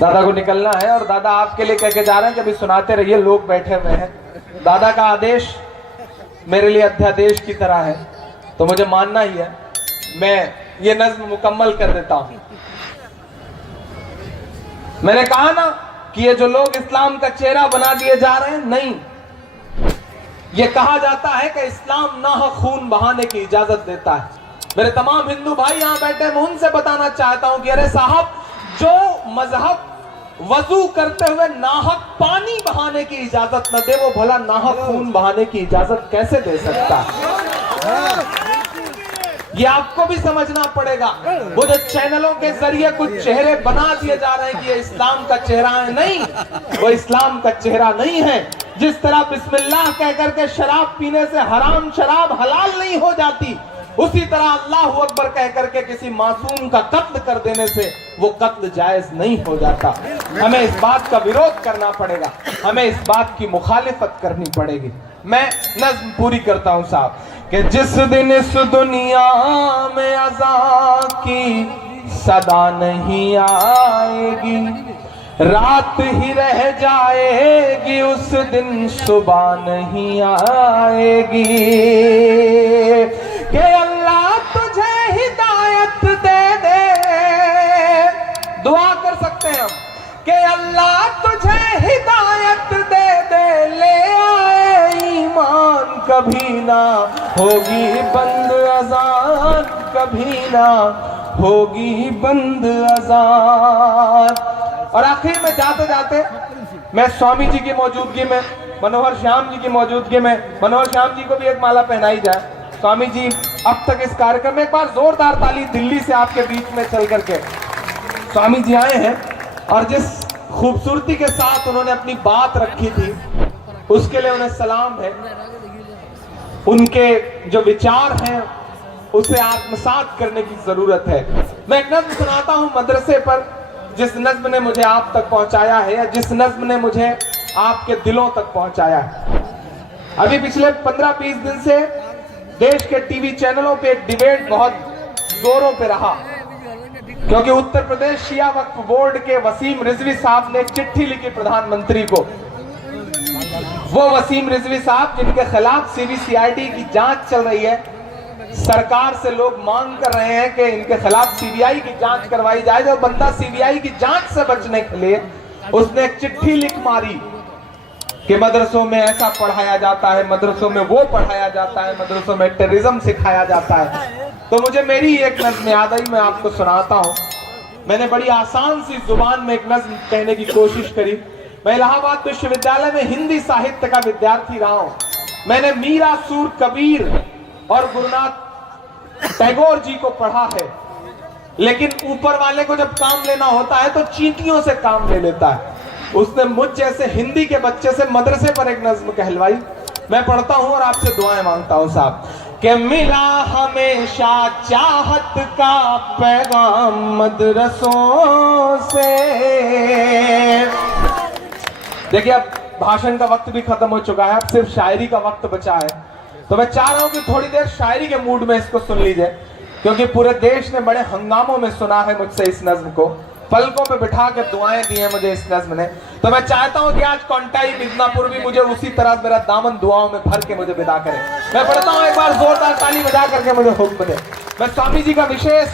दादा को निकलना है और दादा आपके लिए कह के जा रहे हैं कि अभी सुनाते रहिए, लोग बैठे हुए हैं। दादा का आदेश मेरे लिए अध्यादेश की तरह है, तो मुझे मानना ही है। मैं ये नज्म मुकम्मल कर देता हूं। मैंने कहा ना कि ये जो लोग इस्लाम का चेहरा बना दिए जा रहे हैं, नहीं, ये कहा जाता है कि इस्लाम ना खून बहाने की इजाजत देता है। मेरे तमाम हिंदू भाई यहां बैठे, मैं उनसे बताना चाहता हूं कि अरे साहब, जो मजहब वजू करते हुए नाहक पानी बहाने की इजाजत न दे, वो भला नाहक खून बहाने की इजाजत कैसे दे सकता है? ये आपको भी समझना पड़ेगा। वो जो चैनलों के जरिए कुछ चेहरे बना दिए जा रहे हैं कि ये इस्लाम का चेहरा है, नहीं, वो इस्लाम का चेहरा नहीं है। जिस तरह बिस्मिल्लाह कह करके शराब पीने से हराम शराब हलाल नहीं हो जाती, उसी तरह अल्लाह अकबर कह करके किसी मासूम का कत्ल कर देने से वो कत्ल जायज नहीं हो जाता। हमें इस बात का विरोध करना पड़ेगा, हमें इस बात की मुखालिफत करनी पड़ेगी। मैं नज्म पूरी करता हूं साहब कि जिस दिन इस दुनिया में अज़ान की सदा नहीं आएगी, रात ही रह जाएगी उस दिन सुबह नहीं आएगी, कि अल्लाह तुझे हिदायत दे दे कभी ना होगी बंद अजान, कभी ना होगी बंद अजान। और आखिर में जाते जाते मैं स्वामी जी की मौजूदगी में, मनोहर श्याम जी की मौजूदगी में, मनोहर श्याम जी को भी एक माला पहनाई जाए। स्वामी जी अब तक इस कार्यक्रम में, एक बार जोरदार ताली दिल्ली से आपके बीच में चल करके स्वामी जी आए हैं, और जिस खूबसूरती के साथ उन्होंने अपनी बात रखी थी उसके लिए उन्हें सलाम है। उनके जो विचार हैं उसे आत्मसात करने की जरूरत है। मैं एक नज्म सुनाता हूं मदरसे पर, जिस नज्म ने मुझे आप तक पहुंचाया है, या जिस नज्म ने मुझे आपके दिलों तक पहुंचाया है। अभी पिछले 15-20 दिन से देश के टीवी चैनलों पे एक डिबेट बहुत जोरों पे रहा, क्योंकि उत्तर प्रदेश शिया वक्फ बोर्ड के वसीम रिजवी साहब ने एक चिट्ठी लिखी प्रधानमंत्री को। वो वसीम रिजवी साहब जिनके खिलाफ सीबीसीआईडी की जांच चल रही है, सरकार से लोग मांग कर रहे हैं कि इनके खिलाफ सीबीआई की जांच करवाई जाए। जो बंदा सीबीआई की जांच से बचने के लिए उसने एक चिट्ठी लिख मारी कि मदरसों में ऐसा पढ़ाया जाता है, मदरसों में वो पढ़ाया जाता है, मदरसों में टेररिज्म सिखाया जाता है। तो मुझे मेरी एक नज्म याद आई, मैं आपको सुनाता हूं। मैंने बड़ी आसान सी जुबान में एक नज्म कहने की कोशिश करी। मैं इलाहाबाद विश्वविद्यालय में हिंदी साहित्य का विद्यार्थी रहा हूं। मैंने मीरा, सूर, कबीर और गुरुनाथ टैगोर जी को पढ़ा है, लेकिन ऊपर वाले को जब काम लेना होता है तो चींटियों से काम ले लेता है। उसने मुझ जैसे हिंदी के बच्चे से मदरसे पर एक नज्म कहलवाई। मैं पढ़ता हूं और आपसे दुआएं मांगता हूं साहब। कि मिला हमेशा चाहत का पैगाम मदरसों से। देखिए अब भाषण का वक्त भी खत्म हो चुका है, अब सिर्फ शायरी का वक्त बचा है। तो मैं चाह रहा हूं कि थोड़ी देर शायरी के मूड में इसको सुन लीजिए, क्योंकि पूरे देश ने बड़े हंगामों में सुना है मुझसे इस नज्म को, पलकों पे बिठा कर दुआएं दी हैं मुझे इस नज्म ने। तो मैं चाहता हूं कि आज कॉन्टाई मिदनापुर भी मुझे उसी तरह मेरा दामन दुआओं में भर के मुझे विदा करे। मैं पढ़ता हूं, एक बार जोरदार ताली बजा करके मुझे हुक्म दे। मैं स्वामी जी का विशेष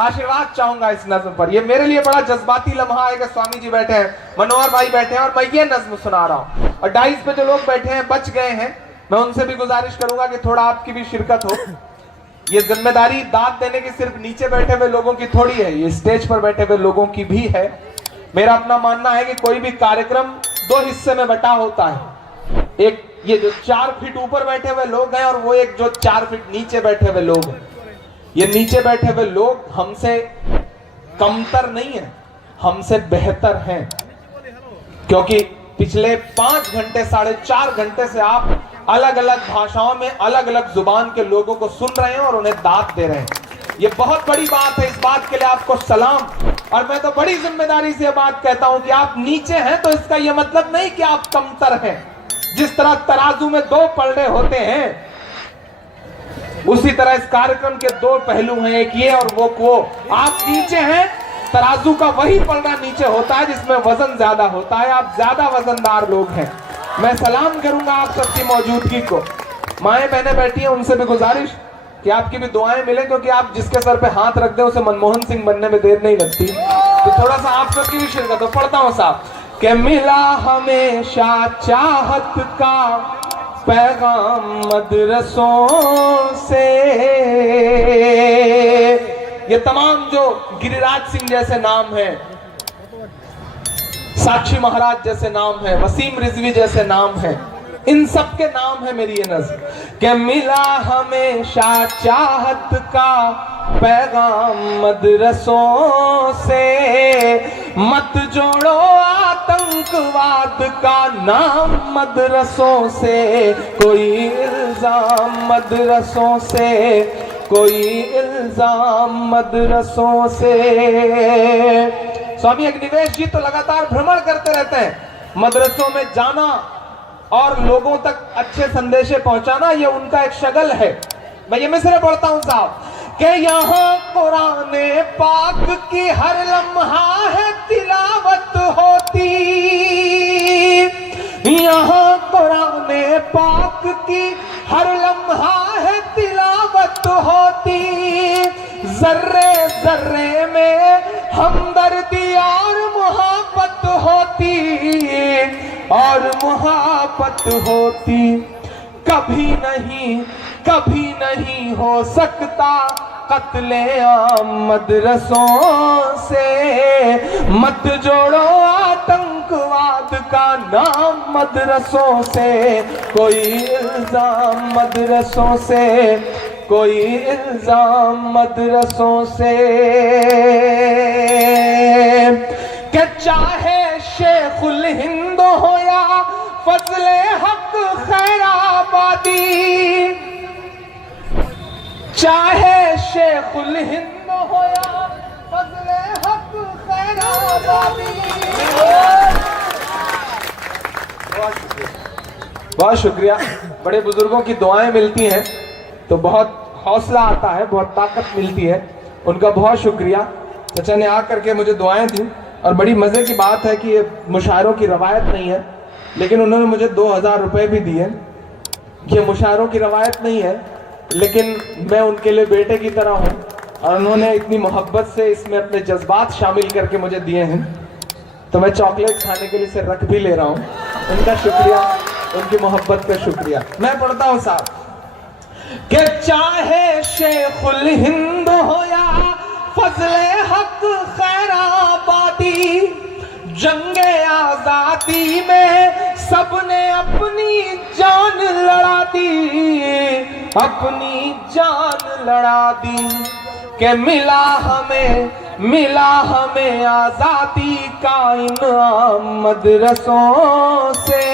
आशीर्वाद चाहूंगा इस नज्म पर। ये मेरे लिए बड़ा जज्बाती लम्हा है कि स्वामी जी बैठे हैं, मनोहर भाई बैठे हैं और मैं ये नज्म सुना रहा हूं। और डाइस पे जो लोग बैठे हैं, बच गए हैं, मैं उनसे भी गुजारिश करूंगा कि थोड़ा आपकी भी शिरकत हो। ये जिम्मेदारी दाद देने की सिर्फ नीचे बैठे हुए लोगों की थोड़ी है, ये स्टेज पर बैठे हुए लोगों की भी है। मेरा अपना मानना है कि कोई भी कार्यक्रम 2 हिस्से में बटा होता है। एक ये जो 4 फीट ऊपर बैठे हुए लोग हैं, और वो एक जो 4 फीट नीचे बैठे हुए लोग हैं। ये नीचे बैठे हुए लोग हमसे कमतर नहीं है, हमसे बेहतर हैं, क्योंकि पिछले 5 घंटे 4.5 घंटे से आप अलग अलग भाषाओं में अलग अलग जुबान के लोगों को सुन रहे हैं और उन्हें दाद दे रहे हैं। ये बहुत बड़ी बात है, इस बात के लिए आपको सलाम। और मैं तो बड़ी जिम्मेदारी से बात कहता हूं कि आप नीचे हैं तो इसका यह मतलब नहीं कि आप कमतर हैं। जिस तरह तराजू में 2 पलड़े होते हैं, उसी तरह इस कार्यक्रम के 2 पहलू हैं, एक ये और वो। आप नीचे हैं, तराजू का वही पलड़ा नीचे होता है जिसमें वजन ज्यादा होता है। आप ज्यादा वजनदार लोग हैं। मैं सलाम करूंगा आप सबकी मौजूदगी को। माएं बहनें बैठी हैं, उनसे भी गुजारिश कि आपकी भी दुआएं मिले, क्योंकि आप जिसके सर पे हाथ रख दे उसे मनमोहन सिंह बनने में देर नहीं लगती। तो थोड़ा सा आप सबकी भी शिरकत हो। पढ़ता हूं साहब कि मिला हमेशा चाहत का पैगाम मदरसों से। ये तमाम जो गिरिराज सिंह जैसे नाम हैं, साक्षी महाराज जैसे नाम है, वसीम रिजवी जैसे नाम है, इन सब के नाम है मेरी ये नज्म। कि मिला हमेशा चाहत का पैगाम मदरसों से, मत जोड़ो आतंकवाद का नाम मदरसों से, कोई इल्जाम मदरसों से, कोई इल्जाम मदरसों से। स्वामी अग्निवेश जी तो लगातार भ्रमण करते रहते हैं। मदरसों में जाना और लोगों तक अच्छे संदेशे पहुंचाना, ये उनका एक शगल है। मैं ये मिसरे पढ़ता हूं साहब कि यहाँ कुराने पाक की हर लम्हा है तिलावत होती, यहाँ कुराने पाक की हर लम्हा है तिलावत होती, जर्रे जर्रे में हमदर्दी और मुहब्बत होती, और मुहब्बत होती। कभी नहीं हो सकता कत्ले आम मदरसों से। मत जोड़ो आतंकवाद का नाम मदरसों से, कोई इल्जाम मदरसों से, कोई इल्जाम मदरसों से। कि चाहे शेखुल हिंद हो या फजले हक खैराबादी, चाहे शेखुल हिंद हो या फजले हक खैराबादी। बहुत शुक्रिया। बड़े बुजुर्गों की दुआएं मिलती हैं तो बहुत हौसला आता है, बहुत ताकत मिलती है। उनका बहुत शुक्रिया। चचा ने आकर के मुझे दुआएं दी और बड़ी मजे की बात है कि ये मुशायरों की रवायत नहीं है, लेकिन उन्होंने मुझे 2000 रुपए भी दिए। ये मुशायरों की रवायत नहीं है, लेकिन मैं उनके लिए बेटे की तरह हूँ और उन्होंने इतनी मोहब्बत से इसमें अपने जज्बात शामिल करके मुझे दिए हैं, तो मैं चॉकलेट खाने के लिए इसे रख भी ले रहा हूँ। उनका शुक्रिया, उनकी मोहब्बत का शुक्रिया। मैं पढ़ता हूँ साहब कि चाहे शेखुल हिंद हो या फजले हक खैराबादी, जंगे आजादी में सबने अपनी जान लड़ा दी, अपनी जान लड़ा दी। कि मिला हमें आजादी का इनाम मदरसों से।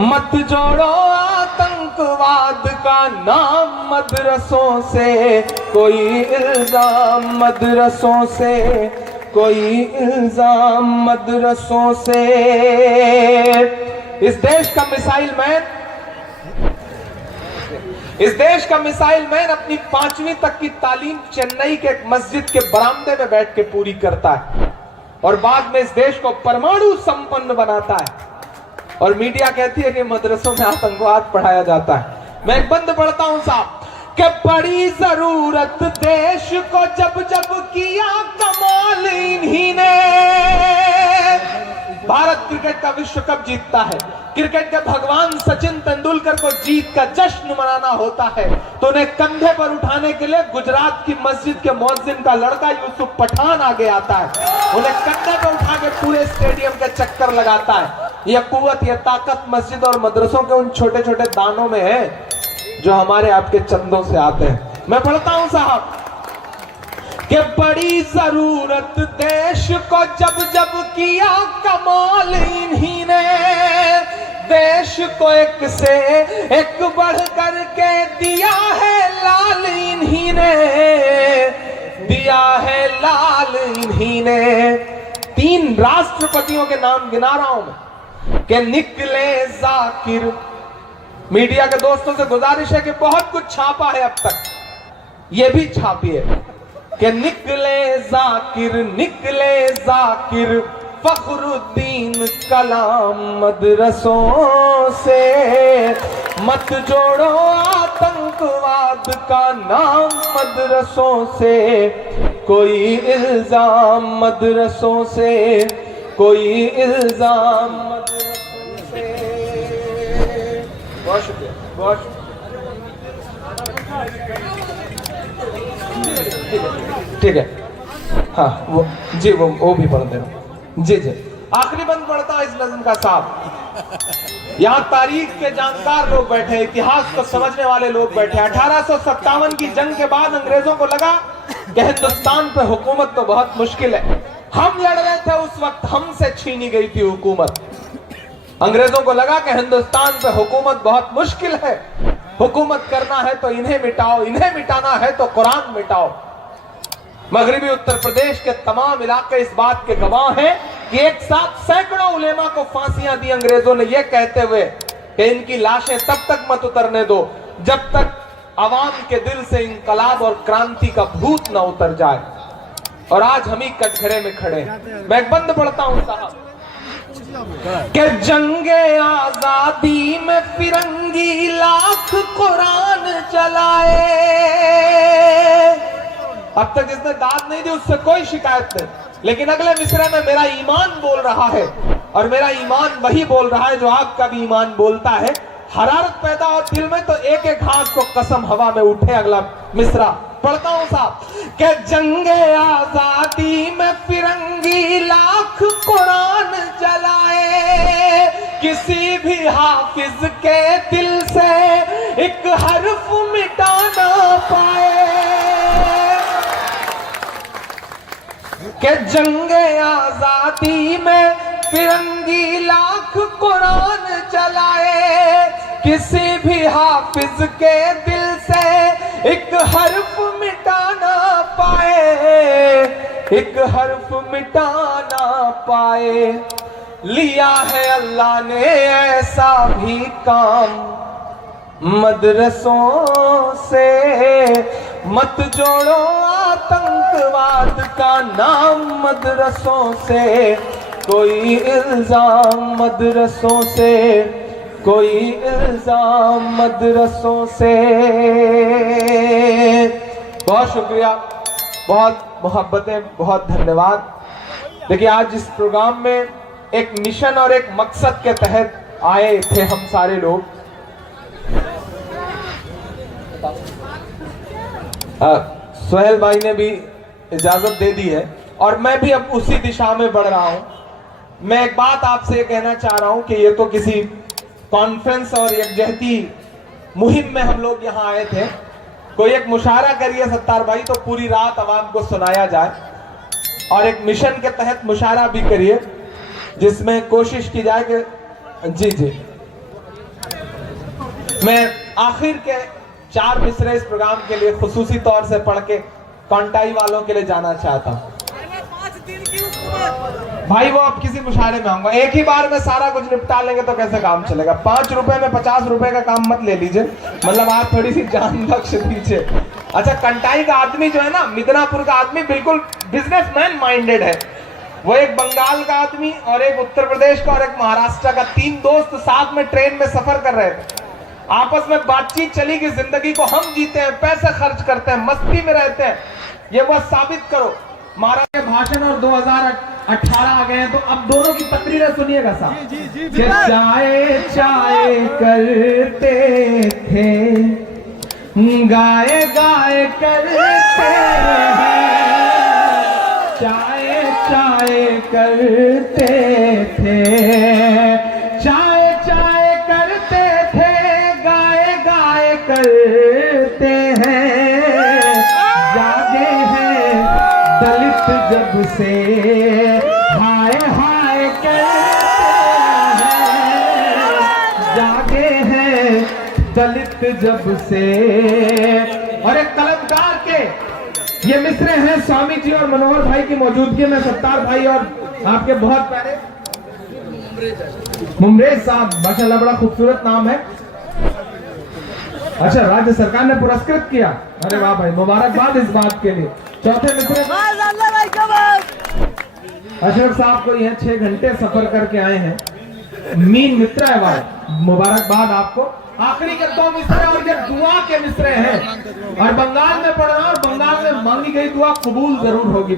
मत जोड़ो आतंकवाद का नाम मदरसों से, कोई इल्जाम मदरसों से, कोई इल्जाम मदरसों से। इस देश का मिसाइल मैन अपनी 5वीं तक की तालीम चेन्नई के एक मस्जिद के बरामदे में बैठ के पूरी करता है और बाद में इस देश को परमाणु संपन्न बनाता है और मीडिया कहती है कि मदरसों में आतंकवाद पढ़ाया जाता है। मैं एक बंद पढ़ता हूं साहब कि बड़ी जरूरत देश को जब जब किया कमाल इन्हीं ने। भारत क्रिकेट का विश्व कप जीतता है, क्रिकेट के भगवान सचिन तेंदुलकर को जीत का जश्न मनाना होता है, तो उन्हें कंधे पर उठाने के लिए गुजरात की मस्जिद के मुअज्जिन का लड़का यूसुफ पठान आगे आता है, उन्हें कंधे पर उठा के पूरे स्टेडियम के चक्कर लगाता है। यह कुव्वत, यह ताकत मस्जिद और मदरसों के उन छोटे छोटे दानों में है जो हमारे आपके चंदों से आते हैं। मैं पढ़ता हूं साहब कि बड़ी जरूरत देश को जब जब किया कमाल इन्हीं ने। देश को एक से एक बढ़ करके दिया है लाल इन्हीं ने, दिया है लाल इन्हीं ने। 3 राष्ट्रपतियों के नाम गिना रहा हूं मैं कि निकले जाकिर। मीडिया के दोस्तों से गुजारिश है कि बहुत कुछ छापा है अब तक, ये भी छापिए कि निकले जाकिर फखरुद्दीन कलाम मदरसों से। मत जोड़ो आतंकवाद का नाम मदरसों से, कोई इल्जाम मदरसों से, कोई इल्जाम मदरसों से। बहुत शुक्रिया, बहुत शुक्रिया। ठीक है, हाँ वो जी वो भी पढ़ देना। जी जी, आखिरी बंद पढ़ता है इस नज़्म का साहब। यहाँ तारीख के जानकार लोग बैठे, इतिहास को समझने वाले लोग बैठे। 1857 की जंग के बाद अंग्रेजों को लगा कि हिंदुस्तान पे हुकूमत तो बहुत मुश्किल है। हम लड़ रहे थे उस वक्त, हमसे छीनी गई थी हुकूमत। अंग्रेजों को लगा कि हिंदुस्तान पे हुकूमत बहुत मुश्किल है, हुकूमत करना है तो इन्हें मिटाओ, इन्हें मिटाना है तो कुरान मिटाओ। मगरबी उत्तर प्रदेश के तमाम इलाके इस बात के गवाह हैं कि एक साथ सैकड़ों उलेमा को फांसियां दी अंग्रेजों ने, यह कहते हुए कि इनकी लाशें तब तक मत उतरने दो जब तक अवाम के दिल से इंकलाब और क्रांति का भूत न उतर जाए। और आज हम ही कटघरे में खड़े हैं। मैं एक बंद पढ़ता हूं साहब कि जंगे आजादी में फिरंगी लाख कुरान चलाए। अब तक जिसने दाद नहीं दी उससे कोई शिकायत नहीं, लेकिन अगले मिसरे में मेरा ईमान बोल रहा है और मेरा ईमान वही बोल रहा है जो आपका भी ईमान बोलता है। हरारत पैदा हो दिल में तो एक एक हाथ को कसम हवा में उठे। अगला मिसरा पढ़ता हूं साहब कि जंगे आजादी में फिरंगी लाख कुरान जलाए, किसी भी हाफिज के दिल से एक हर्फ मिटा ना पाए। कि जंगे आजादी में फिरंगी लाख कुरान जलाए, किसी भी हाफिज के दिल से एक हर्फ मिटा ना पाए, एक हर्फ मिटा ना पाए। लिया है अल्लाह ने ऐसा भी काम मदरसों से, मत जोड़ो आतंकवाद का नाम मदरसों से, कोई इल्जाम मदरसों से, कोई इल्जाम मदरसों से। बहुत शुक्रिया, बहुत मोहब्बतें, बहुत धन्यवाद। देखिए आज इस प्रोग्राम में एक मिशन और एक मकसद के तहत आए थे हम सारे लोग। सोहेल भाई ने भी इजाजत दे दी है और मैं भी अब उसी दिशा में बढ़ रहा हूं। मैं एक बात आपसे कहना चाह रहा हूं कि ये तो किसी कॉन्फ्रेंस और यकजहती मुहिम में हम लोग यहाँ आए थे। कोई एक मुशायरा करिए सत्तार भाई तो पूरी रात आवाम को सुनाया जाए, और एक मिशन के तहत मुशायरा भी करिए जिसमें कोशिश की जाए कि जी मैं आखिर के 4 मिसरे इस प्रोग्राम के लिए खुसूसी तौर से पढ़ के कॉन्टाई वालों के लिए जाना चाहता हूं। भाई वो अब किसी मुशायरे में आऊंगा, एक ही बार में सारा कुछ निपटा लेंगे तो कैसे काम चलेगा। 5 रुपए में 50 रुपए का काम मत ले लीजिए, मतलब आप थोड़ी सी जान बख्श दीजिए। अच्छा, कंटाई का आदमी जो है ना, मिदनापुर का आदमी बिल्कुल बिजनेसमैन माइंडेड है। वो एक बंगाल का आदमी और एक उत्तर प्रदेश का और एक महाराष्ट्र का, 3 दोस्त साथ में ट्रेन में सफर कर रहे थे। आपस में बातचीत चली कि जिंदगी को हम जीते हैं, पैसे खर्च करते हैं, मस्ती में रहते हैं, ये बस साबित करो। महाराज के भाषण और 2018 आ गए हैं, तो अब दोनों की तकरीरें सुनिएगा साहब। चाय चाय करते थे, गाए गाए करते हैं, चाय चाय करते थे, चाय चाय करते थे, गाए गाए करते हैं, जागे हैं दलित जब से, हाय हाय करते हैं, जागे हैं दलित जब से। और एक कलमकार के ये मिसरे हैं स्वामी जी और मनोहर भाई की मौजूदगी में, सत्तार भाई और आपके बहुत प्यारे मुमरेज साहब, माशाल्लाह बड़ा खूबसूरत नाम है। अच्छा, राज्य सरकार ने पुरस्कृत किया, अरे वाह भाई, मुबारकबाद इस बात के लिए। चौथे मिसरे अशरफ साहब को यह 6 घंटे सफर करके आए हैं, मीन मित्र है भाई, मुबारकबाद आपको। आखिरी के 2 मिसरे और ये दुआ के मिसरे हैं, और बंगाल में पढ़ रहा और बंगाल में मांगी गई दुआ कबूल जरूर होगी।